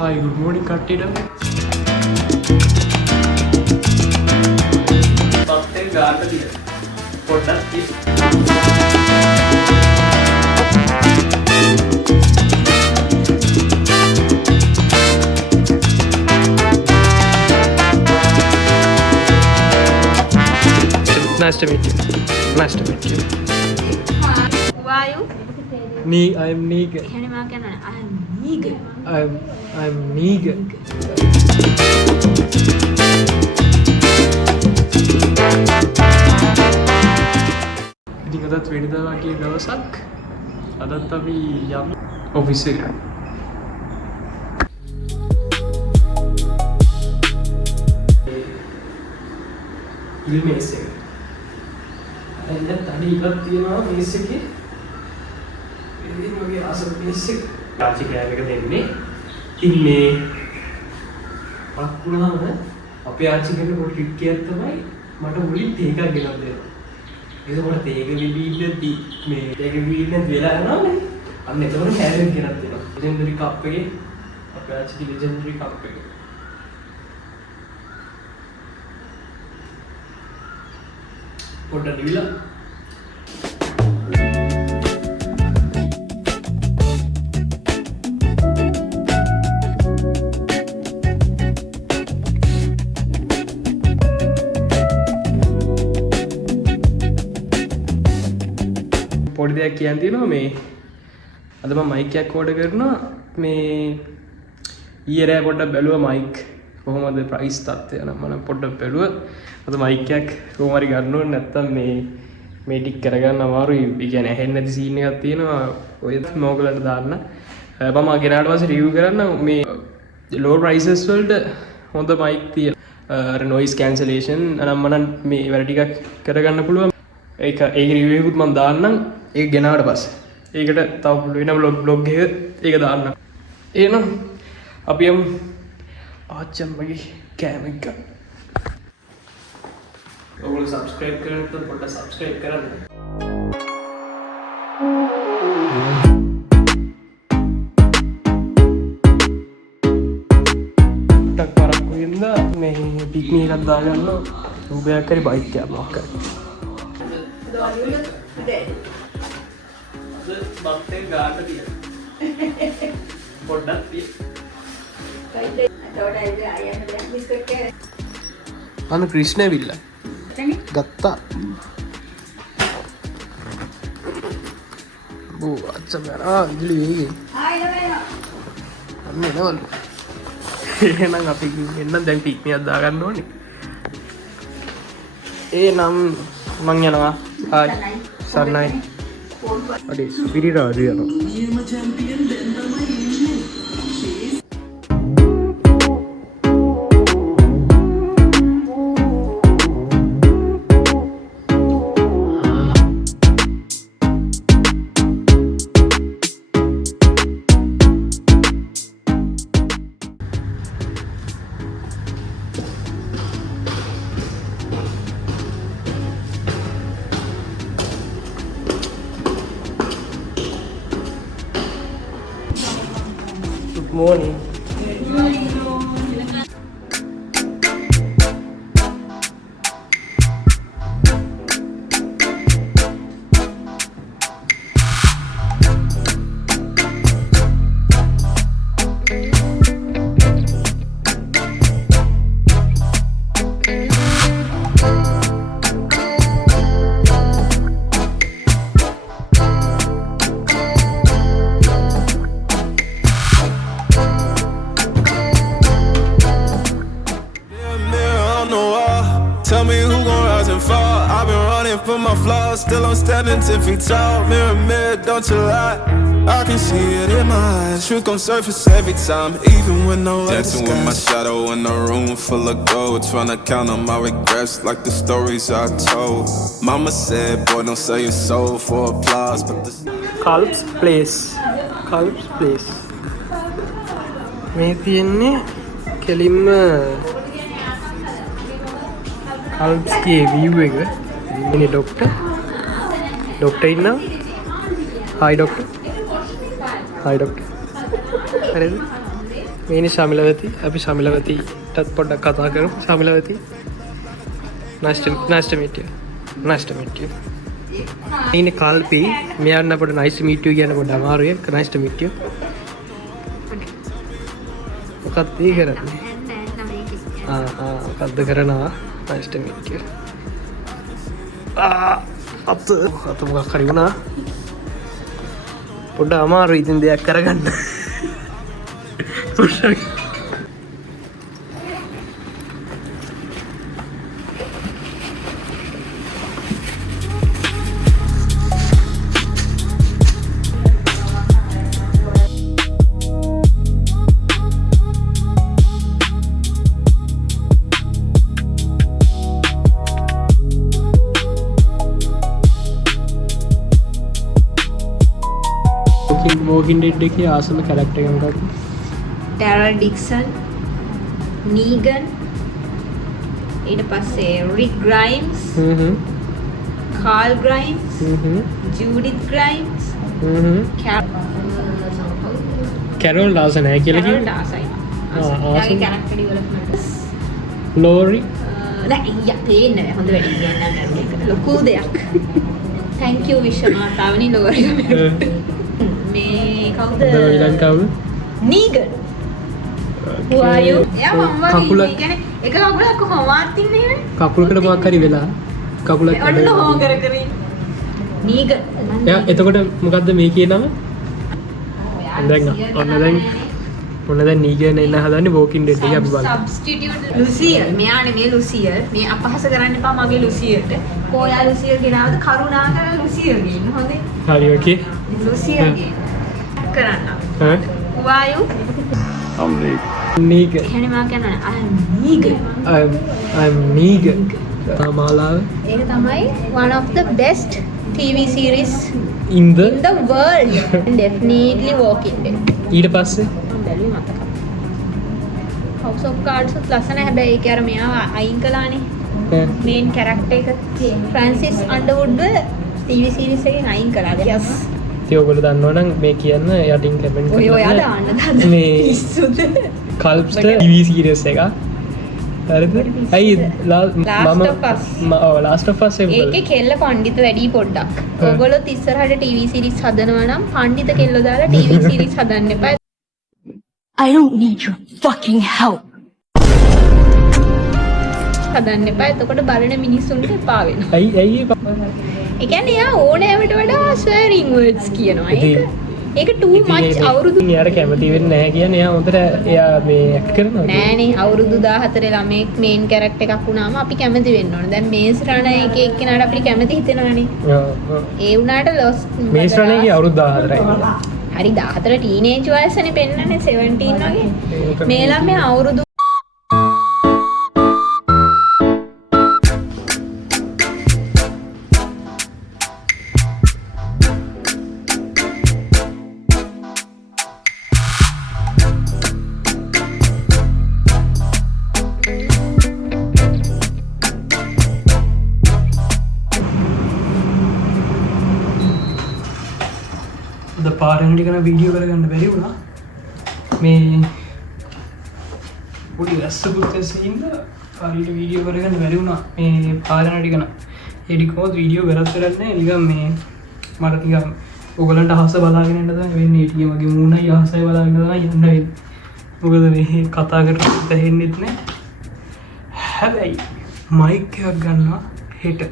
Hi, good morning, Kattida. Bakten garden here. For that is. Nice to meet you. Nice to meet you. Who are you? I am Neegan. I am Neegan. I'm Neegan. ඉතින් අදත් වෙනදා වගේ දවසක්. අදත් අපි යමු office එකට. ඉල් මේස් එක. එන්න තඩි ඉවත් තියෙනවා මේස් එකේ. ඉතින් මගේ අසල් මේස් එක රාජි කෑම එක දෙන්නේ. ඉතින් මේ පළක් වුණාම අපේ ආච්චි කෙනෙක් පොඩි ට්‍රික් එකක් තමයි මට මුලින් තේ එකක් ගෙනත් දෙනවා. ඒකෝට තේක විබීද්දි මේ තේක විබීද්දෙන් වෙලා යනවානේ. අන්න එතකොට කෑමක් ගෙනත් දෙනවා. ලෙජෙන්ඩරි කප් එකේ අපේ ආච්චිගේ ලෙජෙන්ඩරි කප් එක. පොඩ්ඩක් නිවිලා පොඩි දෙයක් කියන්න තියෙනවා මේ අද මම මයික් එකක් ඕඩර් කරනවා මේ ඊයේ රෑ පොඩ්ඩක් බැලුවා මයික් කොහොමද ප්‍රයිස් තත්ත්වය නම් මම පොඩ්ඩක් බැලුවා අද මයික් එකක් කොහොම හරි ගන්න ඕනේ නැත්තම් මේ ටික කරගන්න අමාරුයි ඒ කියන්නේ ඇහෙන්නේ නැති සීන් එකක් තියෙනවා ඔය මොකලට දාන්න මම ගෙනාට පස්සේ රිවිව් කරන්න මේ low prices වලට හොඳ මයික් තියෙනවා අර noise cancellation අනම්මනම් මේ වැඩ ටිකක් කරගන්න පුළුවන් ඒක රිවිව් එකකුත් මම දාන්නම් ඒක ගෙනාවට පස්සේ ඒකට තව වෙන බ්ලොග් එක ඒක දාන්නම් එහෙනම් අපි යමු ආච්චම්මගේ කෑම එක ගන්න ඔයගොල්ලෝ subscribe කරන්න නැත්නම් පොඩ්ඩක් subscribe කරන්න ටක් වරක් වෙන්න මේ පික්නි එකක් දාගන්න රූපයක් හරි බයික් එකක් මොකක් කරේ bakten garden here. පොඩ්ඩක් තියෙන. අන්න ක්‍රිෂ්ණ ඇවිල්ලා. ගත්තා. බෝ අච්චා බරා ඉලි වේගේ. අන්න එනවලු. එහෙනම් අපි එන්න දැන් පික්නියක් දාගන්න ඕනේ. නම් මං යනවා. හායි. සර්ණයි. අඩේ ස්පිරි රාජු යනවා. Good morning. Tell me who gon' rise and fall. I've been running from my flaws, still I'm standing 10 feet tall. Mirror, mirror, don't you lie. I can see it in my eyes. Truth gon' surface every time, even when no other dancing with my shadow in a room full of gold, tryna count on my regrets like the stories I told. Mama said, boy, don't sell your soul for applause, but this Culp's place. Culp's place. මේ තියෙන්නේ කෙලින්ම කල්ප්ස්ගේ view එක. ඉන්නේ doctor ඉන්නවා. Hi doctor. Hi doctor. හරිද? මේනි ශමිලවති අපි ශමිලවතිටත් පොඩ්ඩක් කතා කරමු. ශමිලවති nice to meet you. ඉන්නේ කල්පි මෙයන් අපිට nice to meet you කියන පොඩ්ඩ අමාරුයි. nice to meet you. මොකක්ද ඒ කරන්නේ? මොකක්ද කරනවා? nice to meet you. අත මොකක් හරි වුණා. පොඩ්ඩ අමාරුයි ඉතින් දෙයක් කරගන්න. Walking Dead එකේ ආසම කැරක්ටර් එක මොකක්ද? ඩැරල් ඩික්සන්, නීගන්, ඊට පස්සේ රික් ග්‍රයිම්ස්, කාල් ග්‍රයිම්ස්, ජූඩිත් ග්‍රයිම්ස්, කැරෝල් ලාසන් නැහැ කියලා කැරෝල් කිව්වා. දාසයි. awesome. කැරක්ටර් ඩෙවලොප්මන්ට්ස්. ලෝරි නෑ ඊය පේන්නේ නැහැ. හොඳ වැඩි කියන්න මේක. ලොකු දෙයක්. thank you විශ්වමාතාවනි ලෝරි. මේ කවුද? ඊළඟ කවුද? නීගන්. Who are you? එයා මම කකුල- වගේ කියන්නේ එක කකුලක් කොහොමද තින්නේ නේ? කකුලකට මොකක් හරි වෙලා කකුලක් ඔන්න හොම කර කර ඉන්න. නීගන්. එයා එතකොට මොකද්ද මේ කියනම? දැන් ඔන්න දැන් නීගන් එන්න හදන්නේ Walking Dead එකේ අපි බලමු. සබ්ස්ටිටියුට් ලුසියල්. මෙයානේ මේ ලුසියල්. මේ අපහාස කරන්න එපා මගේ ලුසියල්ට. කොයා ලුසියල් ගෙනාවද? කරුණාකර ලුසියල් ගේන්න හොඳේ. හරි ඕකේ. ලුසියල් ගේන්න. කරන්න. ඈ Who are you? නීගන් එහෙනම් මම කියන්නේ I'm නීගන්. I'm Negan. මාලාව ඒක තමයි one of the best TV series in the in the world. Definitely Walking Dead. ඊට පස්සේ බැලුවේ මතක. House of Cards උත් ලස්සන හැබැයි ඒක අර මෙයාව අයින් කළානේ. මේන් කැරක්ටර් එක ෆ්‍රැන්සිස් අන්ඩර්වුඩ්ව TV series එකෙන් අයින් කළා. Yes. ඉතින් ඔයගොල්ලෝ දන්නවනම් මේ කියන්න යටින් කමෙන්ට් ඔය ඔයා දාන්න දාන්න. මේ පිස්සුද? කල්ප්ස්ට TV series එක හරිද? ඇයි Last of Us. Last of Us එක ඒකේ කෙල්ල පණ්ඩිත වැඩි පොඩ්ඩක්. ඔයගොල්ලෝ ඉස්සරහට TV series හදනවා නම් පණ්ඩිත කෙල්ල දාලා TV series හදන්න එපා. I don't need your fucking help. හදන්න එපා. එතකොට බලන මිනිස්සුන්ට එපා වෙනවා. ඇයි ඒ කියන්නේ එයා ඕනෑමට වඩා swearing words කියනවා. ඒක too much අවුරුදු එයාට කැමති වෙන්නේ නැහැ කියන්නේ එයා හොඳට එයා මේ ඇක්ට් කරනවා. නෑනේ අවුරුදු 14 ළමෙක් මේන් කැරක්ටර් එකක් වුණාම අපි කැමති වෙන්න ඕන. දැන් මේස් රණ එක එක්කෙනාට අපිට කැමති හිතෙනවානේ. ඒ වුණාට ලොස් මේස් රණේගේ අවුරුදු 14යි. හරි 14 ටීනේජ් වයසනේ පෙන්නන්නේ 17 වගේ. මේ ළමයා අවුරුදු පාරෙන් ටිකන වීඩියෝ කරගන්න බැරි වුණා. මේ පොඩි රස්සකුත් ඇසින්ද හරියට වීඩියෝ කරගන්න බැරි වුණා. මේ පාරෙන් ටිකන එඩිකෝත් වීඩියෝ කරත් කරන්නේ නිකන් මේ මට නිකන් ඔයගලන්ට අහස බලාගෙන ඉන්න තමයි වෙන්නේ. ඊටිය මගේ මූණයි අහසයි බලාගෙන තමයි යන්න වෙන්නේ. මොකද මේ කතා කරලා දෙහෙන්නෙත් නෑ. හැබැයි මයික් එකක් ගන්නවා හෙට.